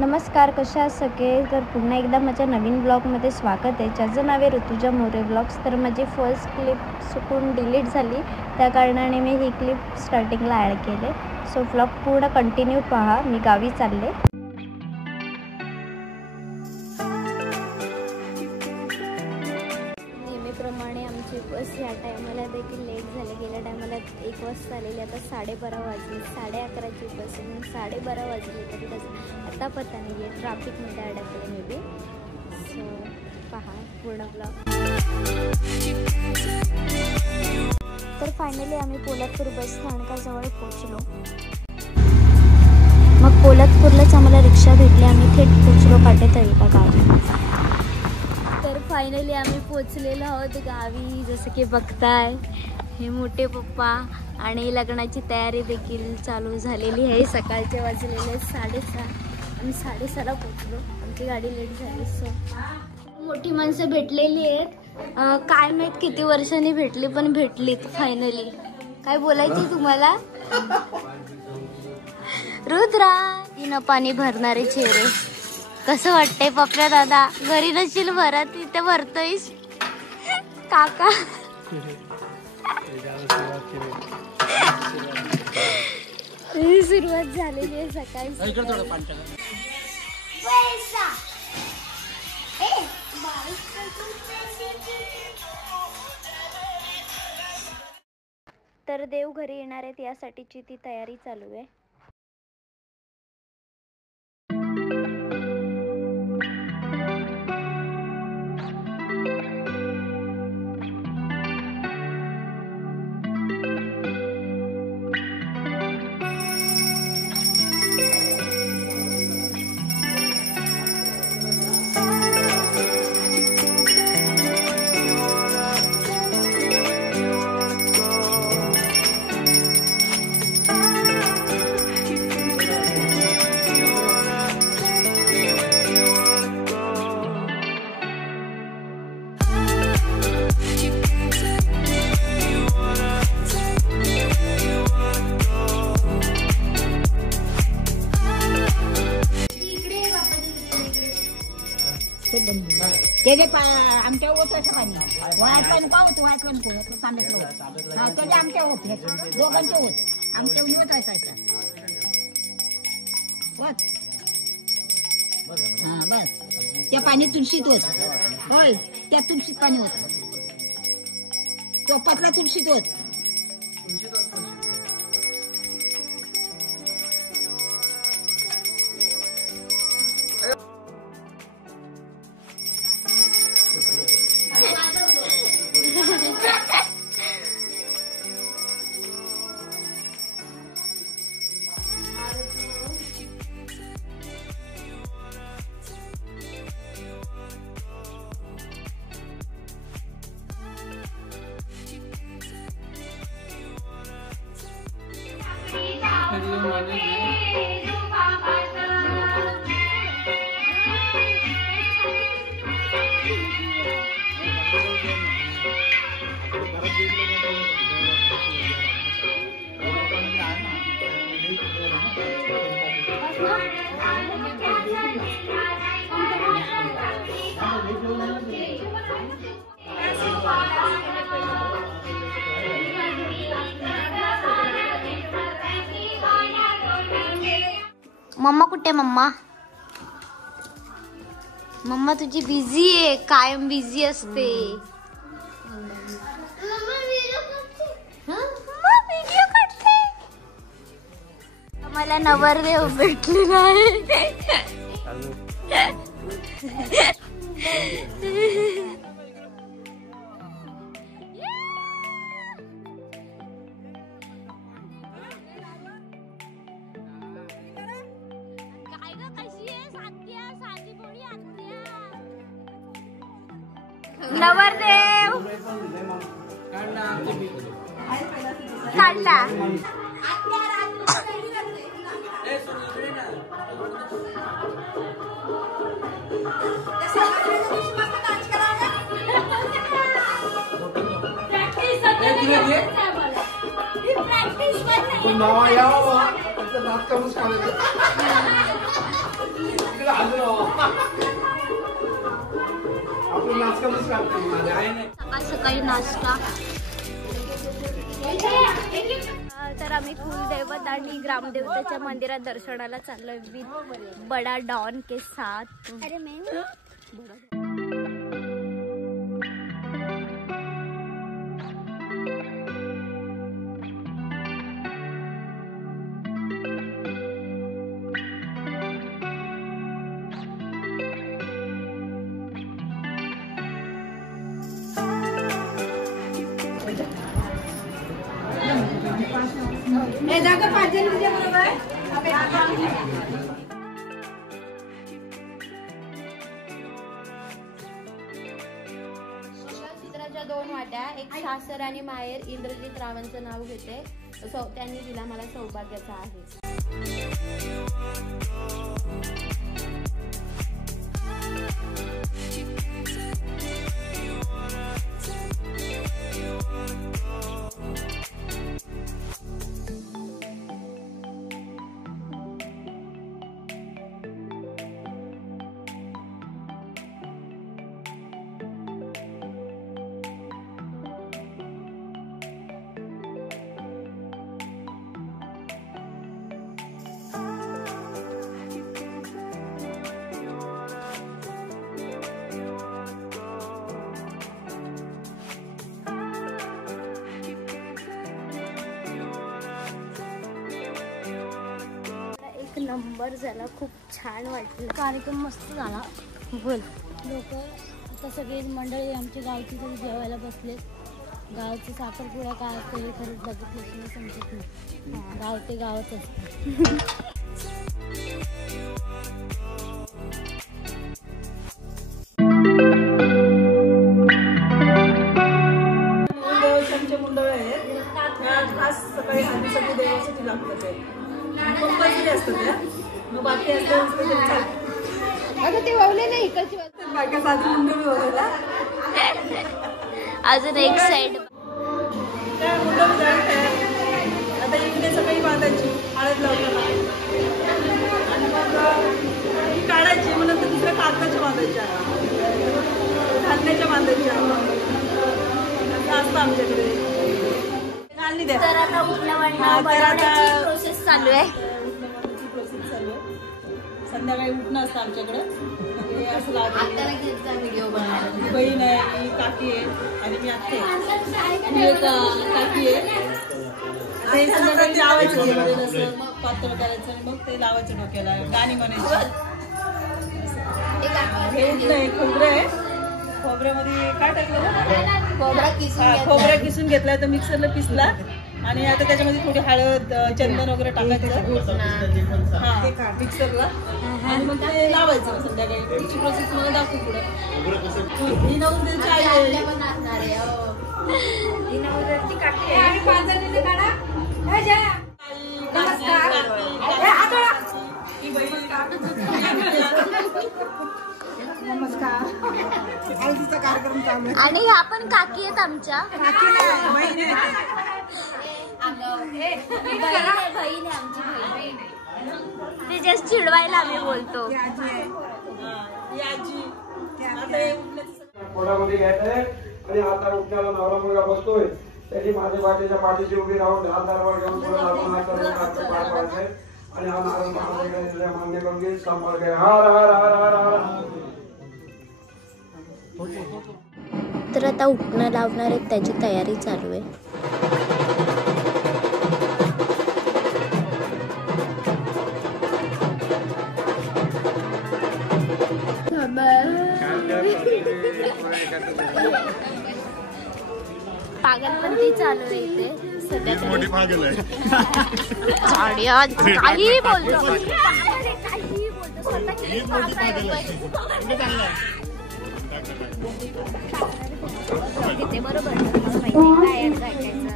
नमस्कार, कशा आहात सगळे. तर पुन्हा एकदा माझ्या नवीन ब्लॉगमध्ये स्वागत आहे, ज्याचं नाव आहे ऋतुजा मोरे ब्लॉग्स. तर माझी फर्स्ट क्लिप चुकून डिलीट झाली, त्या कारणाने मी ही क्लिप स्टार्टिंगला ॲड केले. सो ब्लॉग पूर्ण कंटिन्यू पहा. मी गावी चालले. नेहमीप्रमाणे आमची बस ह्या टायमाला देखील लेट झाली. गेल्या टायमाला 1 वाजता आलेली, आता 12:30 वाजले. 11:30ची बस म्हणून 12:30 वाजले तरी कसं आता पत्ता नाही आहे. ट्रॅफिकमध्ये अडकले मे बी. सो पहा पूर्ण ब्लॉग. तर फायनली आम्ही पोलादपूर बस स्थानकाजवळ पोचलो. मग पोलादपूरलाच आम्हाला रिक्षा भेटली. आम्ही थेट पोचलो पाटेतळीला गावी. तर फायनली आम्ही पोचलेलो आहोत गावी. जसं की बघताय, हे मोठे पप्पा आणि लग्नाची तयारी देखील चालू झालेली आहे. सकाळचे वाजलेले 6:30. आम्ही 6:30ला पोचलो. आमची गाडी लेट झाली. सो मोठी माणसं भेटलेली आहेत. काय माहीत किती वर्षांनी भेटली, पण भेटलीत फायनली. काय बोलायचं तुम्हाला? रुद्रा तिनं पाणी भरणारे चेहरे. कसं वाटतंय पप्प्या दादा? घरी नशील भरत, इथे भरतोयस काका. सुरुवात झालेली आहे सकाळी. तर देव घरी येणार आहेत यासाठीची ती तयारी चालू आहे. आमच्या ओतचं पाणी वाळायचं पाहू वायचं नको सांगत त्याचे आमच्या होत दोघांचे होत आमच्या ओतायचा बस. त्या पाणी तुळशीत होत. होय, त्या तुळशीत पाणी होत. चोपातला तुळशीत होत. मम्मा कुठे? मम्मा मम्मा तुझी बिझी आहे, कायम बिझी असते. मला नवरदेव भेटलेला आहे. नवरदेव काढला. सकाळी सकाळी नाश्ता. तर आम्ही कुलदैवत आणि ग्रामदेवतेच्या मंदिरात दर्शनाला चाललोय विथ बडा डॉन के साथ. अरे चित्राच्या 2 वाट्या, एक सासर आणि माहेर इंद्रजित रावांचं नाव घेते. त्यांनी दिला मला सौभाग्याचा आहे. नंबर झाला, खूप छान वाटलं. कार्यक्रम मस्त झाला. बोल. लोक आता सगळे मंडळी आमच्या गावची तरी जेवायला बसले. गावचं साखरपुडा काय असतं हे खरंच बघितल्याशिवाय समजत नाही. गाव ते गावच असतं. मंडळ आहेत खास सकाळी हळदीसाठी देवासाठी लागतात ते कंपल्सरी असतं त्या. मग बाकी आता ते वावले नाही इकडची बाकी साधी मुंडळी वगैरे अजून एक साइड त्या मुंडळ जॉईंट आहे. आता इकडे सकाळी बांधायची हळद लावताना आणि मग ही काढायची. मग नंतर दुसऱ्या कागदाच्या बांधायच्या, धान्याच्या बांधायच्या असतं आमच्याकडे. तर आता उठणं बनवण्याची प्रोसेस चालू आहे. प्रोसेस चालू आहे. संध्याकाळी उठणं असतं आमच्याकडं. हे असं लावतात. व्हिडिओ बनवायला बहीण आहे, मी काकी आहे आणि मी आत्ते आहे. मी एक काकी आहे. ते संध्याकाळी लावायचं म्हणजे जसं मग पातळ करायचं आणि मग ते लावायचं डोक्याला. गाणी म्हणायची. हे उठणं आहे, खोबरं आहे. खोबऱ्यामध्ये काय टाकलं? खोबरा किसून घेतला, तर मिक्सरला पिसला आणि आता त्याच्यामध्ये थोडी हळद, चंदन वगैरे टाकायचं हा मिक्सरला आणि मग ते लावायचं संध्याकाळी. पुढची प्रोसेस मला दाखवू पुढे. ही नवरदेवची आई आहे. ही नवरदेवची काकी आहे. ही बहीण. नमस्कार. हळदीचा कार्यक्रम चालू आहे. आणि ह्या पण काकी आहेत आमच्या. बहीण आहे आमची बहीण. ते जस्ट चिडवायला आम्ही बोलतो. पोटामध्ये घ्यायचंय आणि आता उठण्याला नवरा मुलगा बसतोय. त्याची माझ्या बाजूच्या पाठीशी उभी राहून ढाल दरबार घेऊन पुढे आपण हा करून पार पाडायचंय आणि हा नारळ महाराजांकडे मान्य करून घेईल. सांभाळ घ्या. हर हर हर हर हर. तर आता उठणं लावणार आहेत, त्याची तयारी चालू आहे. पागलपंती चालू आहे इथे सध्या. काही बोलतो, काही बोलतो. तिथे बरोबर माहिती काय ऐकायचं.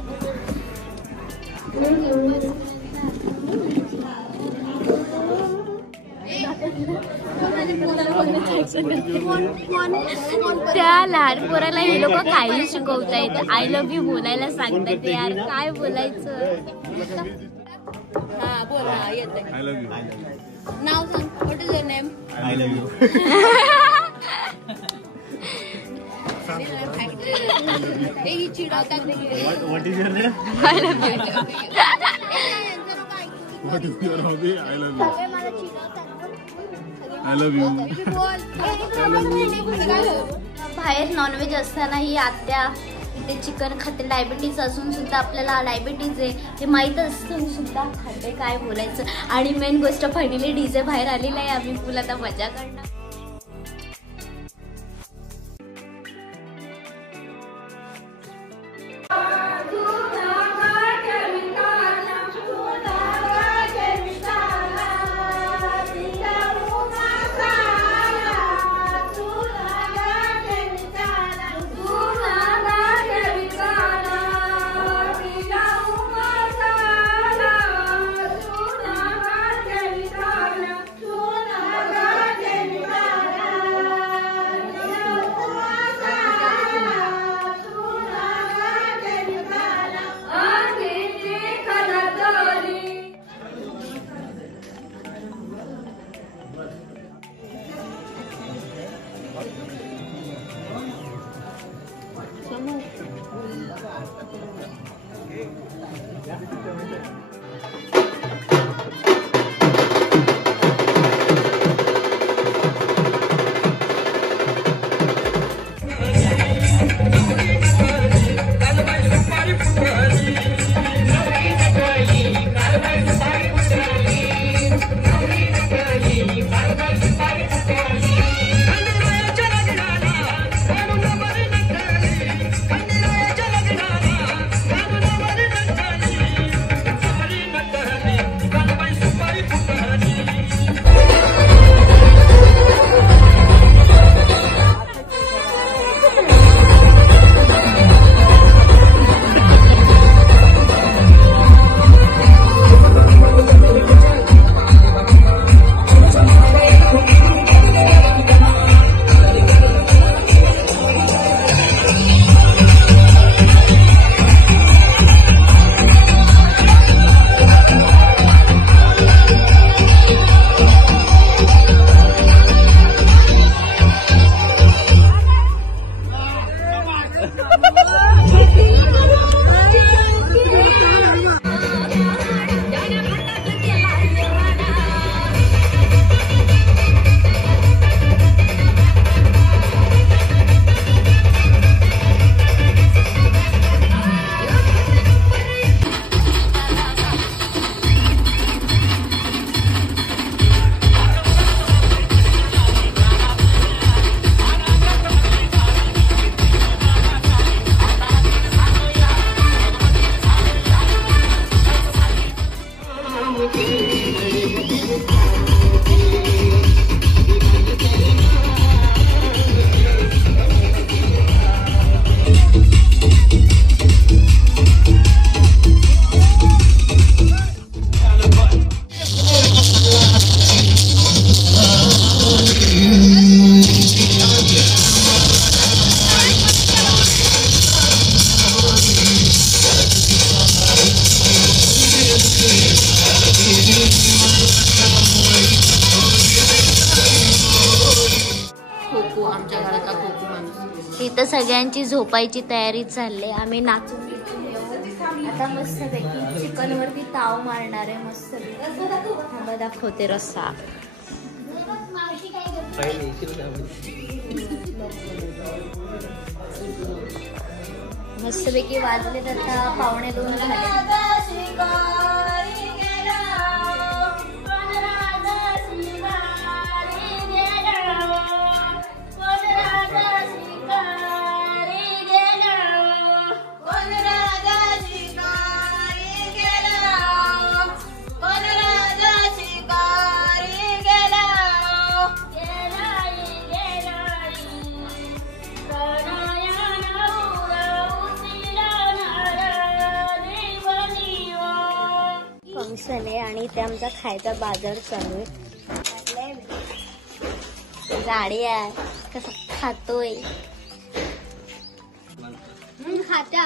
त्या लहान पोराला हे लोक काही शिकवतायत. आय लव्ह यू बोलायला सांगतात. यार काय बोलायचं. हा बोल ना येते. I love you. नाव सांग. What is your name? I love you. ही चिडवतात. What is your name? I love you. What is your hobby? I love you. I love you. बाहेर नॉनव्हेज असताना ही आत्या ते चिकन खाते. डायबिटीज असून सुद्धा आपल्याला डायबिटीज आहे हे माहीत असून सुद्धा खाते. काय बोलायचं. आणि मेन गोष्ट फायनली डीजे बाहेर आलेला आहे. आम्ही फुल आता मजा करणार. इथं सगळ्यांची झोपायची तयारी चालली. आम्ही नाचून आता मस्त पैकी चिकन वरती ताव मारणार आहे. मस्त दाखवते रस्सा. मस्तपैकी वाजले आता 1:45 झाले. फंक्शन आहे आणि इथे आमचा खायचा बाजार चालू आहे. गाडी आहे कसं खातोय. खात्या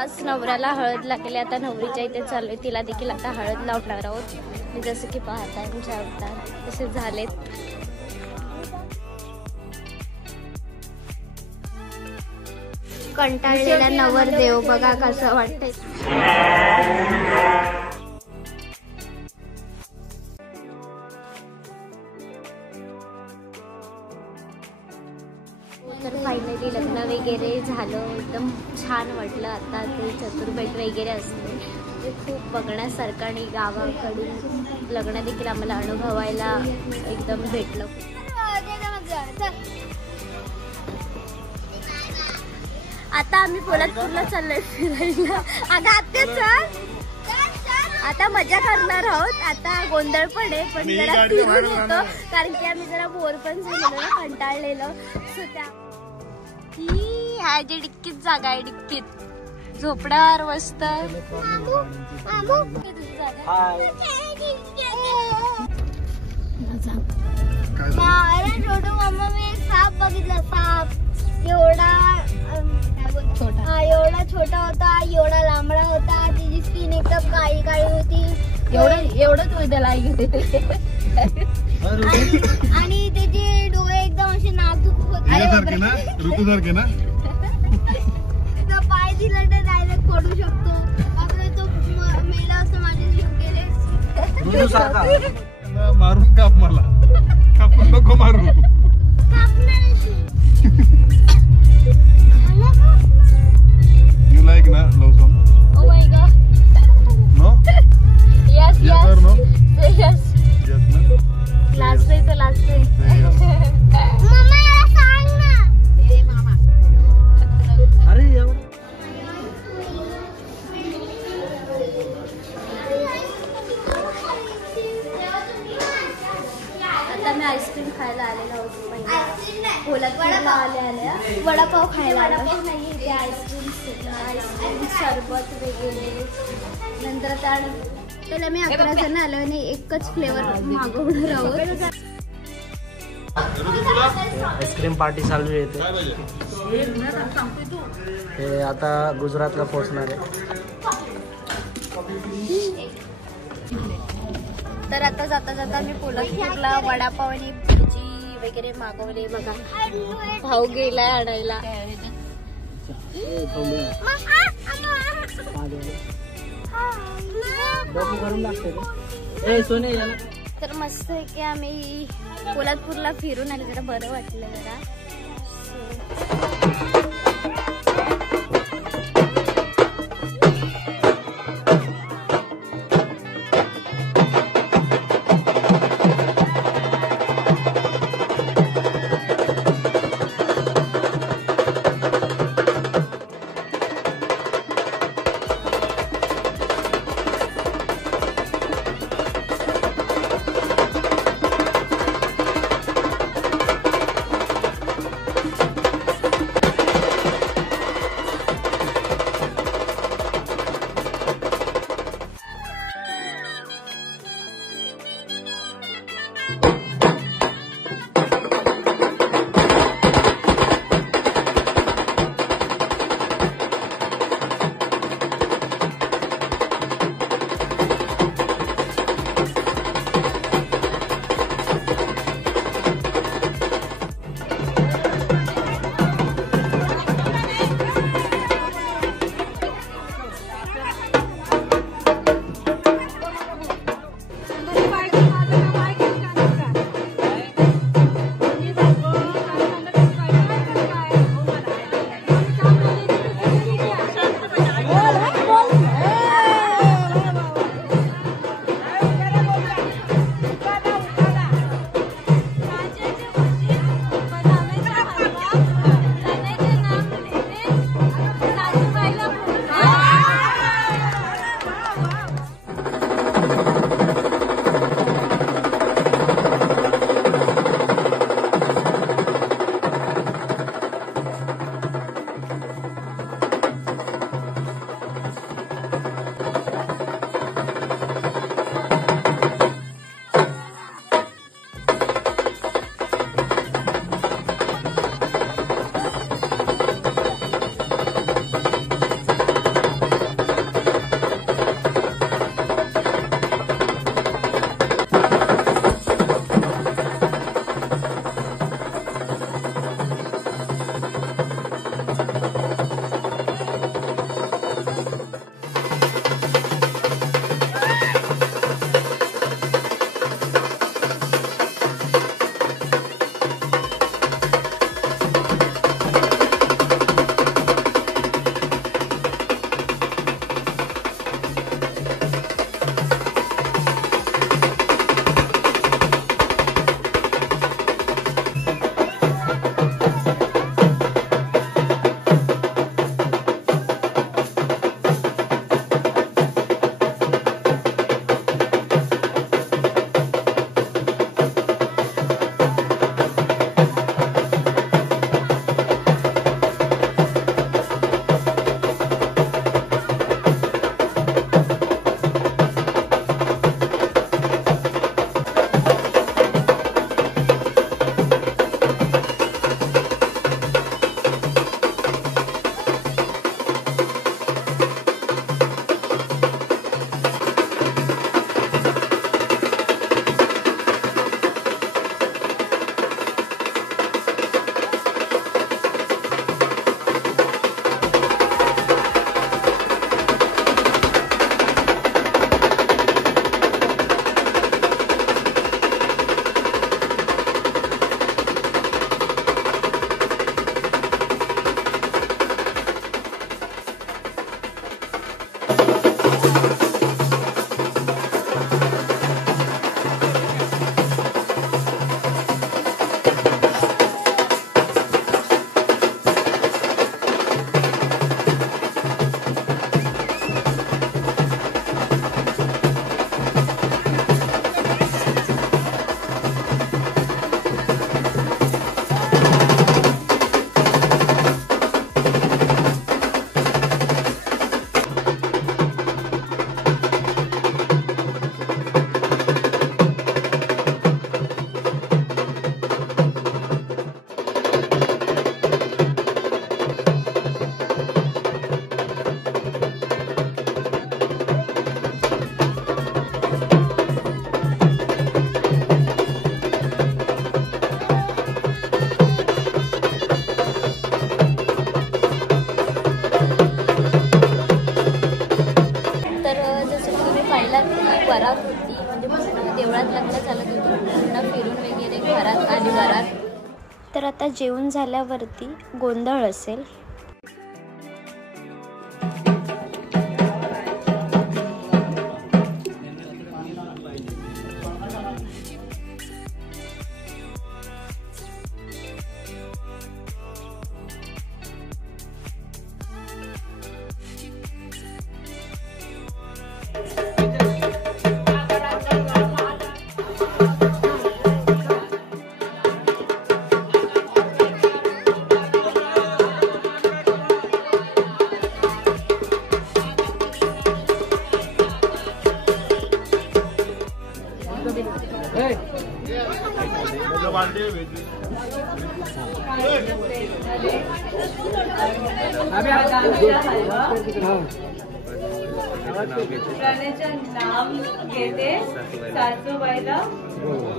आज नवऱ्याला हळद लागली, आता नवरीच्या इथे चाललोय, तिला देखील आता हळद लावणार आहोत. जसं की पाहताय आमच्या अवतार तसे झालेत. कंटाळलेला नवरदेव बघा कसं वाटतंय. तर फायनली लग्न वगैरे झालं, एकदम छान वाटलं. आता ते चतुर्भेट वगैरे असते ते खूप बघण्यासारखं आणि गावाकडून लग्न देखील आम्हाला अनुभवायला एकदम भेटलं. आता आम्ही पोलादपूरला चाललोय फिरायला. अगं आत्या चल, आता मजा करणार आहोत. आता गोंधळ पण आहे, पण जरा फिरून येतो कारण की आम्ही जरा बोर पण झालेलो ना, कंटाळलेलो. सो त्या ह्याची डिक्कीत जागा आहे, डिक्कीत झोपड्यावर मस्त. मम्मा मी एक साप बघितला, साप एवढा छोटा होता, एवढा लांबडा होता, त्याची स्किन एकदम काळी काळी होती. एवढंच होईल त्याला आणि त्याचे डोळे एकदम असे नाजूक होते ना, ऋतूसारखे ना. पाय दिला तर डायरेक्ट पडू शकतो. बापरे, तो मेला असं माझे जीव गेले. मारून काप मला, कापून नको मारू. You like na love song? Oh my god. No? Yes, Yes yes. or no? Say yes. Yes na? Last day to last day. Say yes. मम्मा याला सांग ना. ए मामा, आता मी आईस्क्रीम खायला आलेलो होतो. कोल्हापूरला आल्या वडापाव खायला. वडापाव नाही, इथे आईस्क्रीम सरबत वगैरे. नंतर त्याला मी 11 जण आलो आणि एकच फ्लेवर मागवणार आहोत. आईस्क्रीम पार्टी चालू येते. हे आता गुजरातला पोहोचणार आहे. तर आता जाता जाता मी कोल्हापूरला वडापाव आणि भजी वगैरे मागवले. बघा भाऊ गेलाय आणायला. तर मस्त आहे की आम्ही कोल्हापूरला फिरून आले, जरा बरं वाटलं जरा. जेवण झाल्यावरती गोंधळ असेल.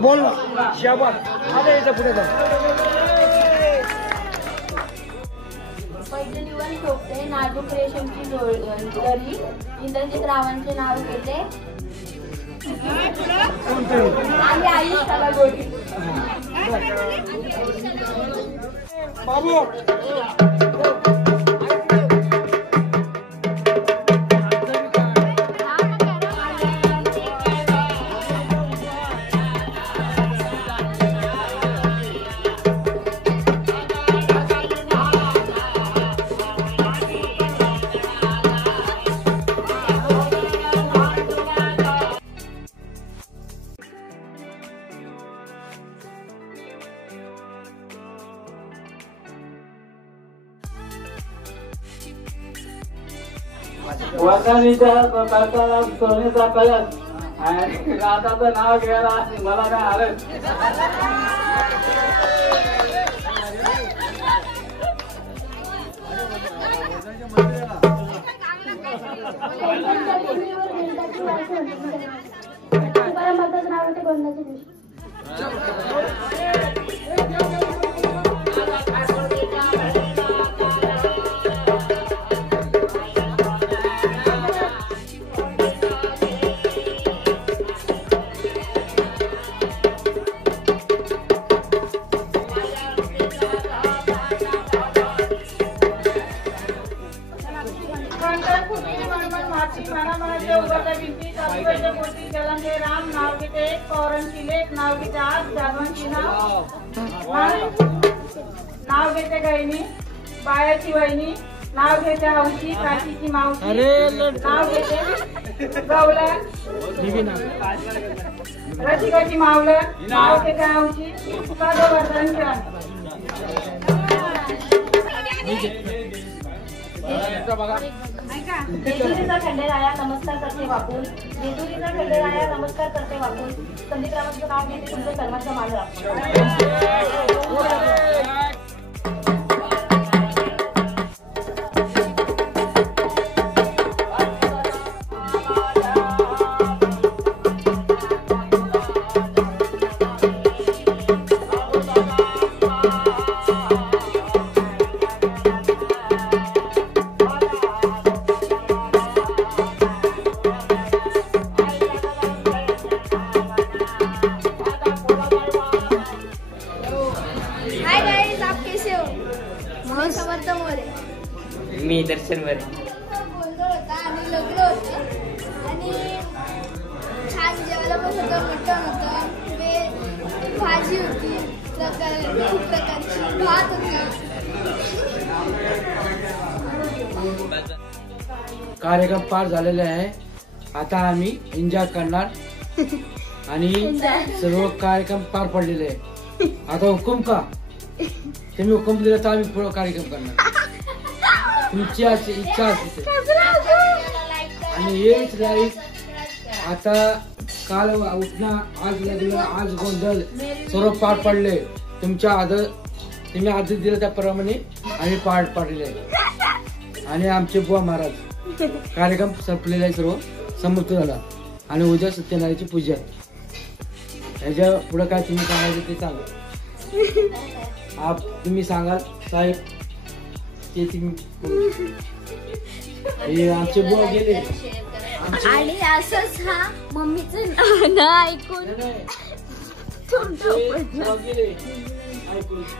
बोल शाबास. आता याच्या पुढे जा. पैठणी वर शोभते नाजूक रेशमची दरी. इंद्रजित रावांचे नाव घेते आणि आयुष्याला गोडी. बाबू वसानीच्या करताना सोन्याचा कळस आणि राधाचं नाव घ्यायला मला नाही आलं. नाव येते गोंदाच्या दिवशी. राम नाव घेते पौरणची लेख नाव घेते आज जागवांची नाव घेते गहिनी बायाची वहिनी नाव घेते हौशी काशीची मावशी नाव घेते गवलन रसिकाची मावलं नाव घेते हौशी जेजुरीचा खंडेराया नमस्कार करते वाकून. जेजुरीचा खंडेराया नमस्कार करते वाकून. संदीप रावांचं नाव घेते तुमचं सर्वांचा मान राखून. मी दर्शन वर गोंधळ होता आणि लग्न होतं आणि छान जेवायला पण होतं. मटण होतं, भाजी होती, खूप प्रकारची भात होता. कार्यक्रम पार झालेले आहे. आता आम्ही एन्जॉय करणार आणि सर्व कार्यक्रम पार पडलेले आहे. आता हुकूम का तुम्ही हुकूम दिला तर आम्ही पुढे कार्यक्रम करणार. तुमची अशी इच्छा असते आणि हेच लाईफ. आता काल उठणं, आज लग्न, आज गोंधळ सर्व पार पडले. तुमच्या तुम्ही आदेश दिला त्याप्रमाणे आम्ही पार पाडले आणि आमचे बुवा महाराज कार्यक्रम संपलेला आहे, सर्व समाप्त झाला. आणि उद्या सत्यनारायणची पूजा. ह्याच्या पुढे काय तुम्ही सांगायचं ते सांगा. तुम्ही सांगाल साहेब ते तुम्ही. आमचे बुवा गेले आणि असंच हा मम्मीचं नाव ऐकून गेले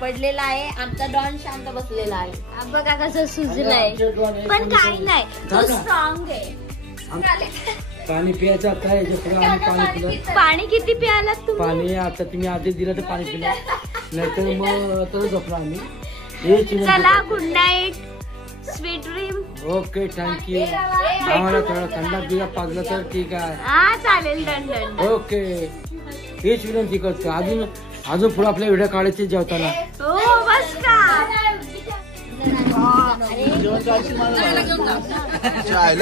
पडलेला आहे. आमचा डॉन शांत बसलेला आहे. बघा कसं सुजलाय, पण काही नाही, तो स्ट्रॉंग आहे. पाणी प्यायचं आता याच्या आम्ही पाणी पिलं. पाणी किती प्यायला तुम्ही? पाणी आता तुम्ही आधी दिलं तर पाणी पिलं, नाहीतर मग तर झोपलो आम्ही. चला, good night, sweet dream. Okay, thank you. आम्हाला थोडा थंडा बिगा पाजला तर ठीक आहे. हा चालेल, डन डन. ओके, हेच विनंती करतो. अजून पुढे आपल्या व्हिडिओ काढायचे जेवताना. हो बस का.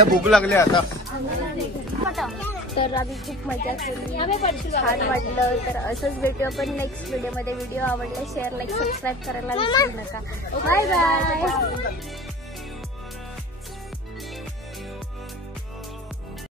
भूक लागली आता. तर आम्ही खूप मजा केली, छान वाटलं. तर असंच भेटू आपण नेक्स्ट व्हिडिओ मध्ये. व्हिडिओ आवडला शेअर, लाईक, सबस्क्राईब करायला विसरू नका. Bye bye.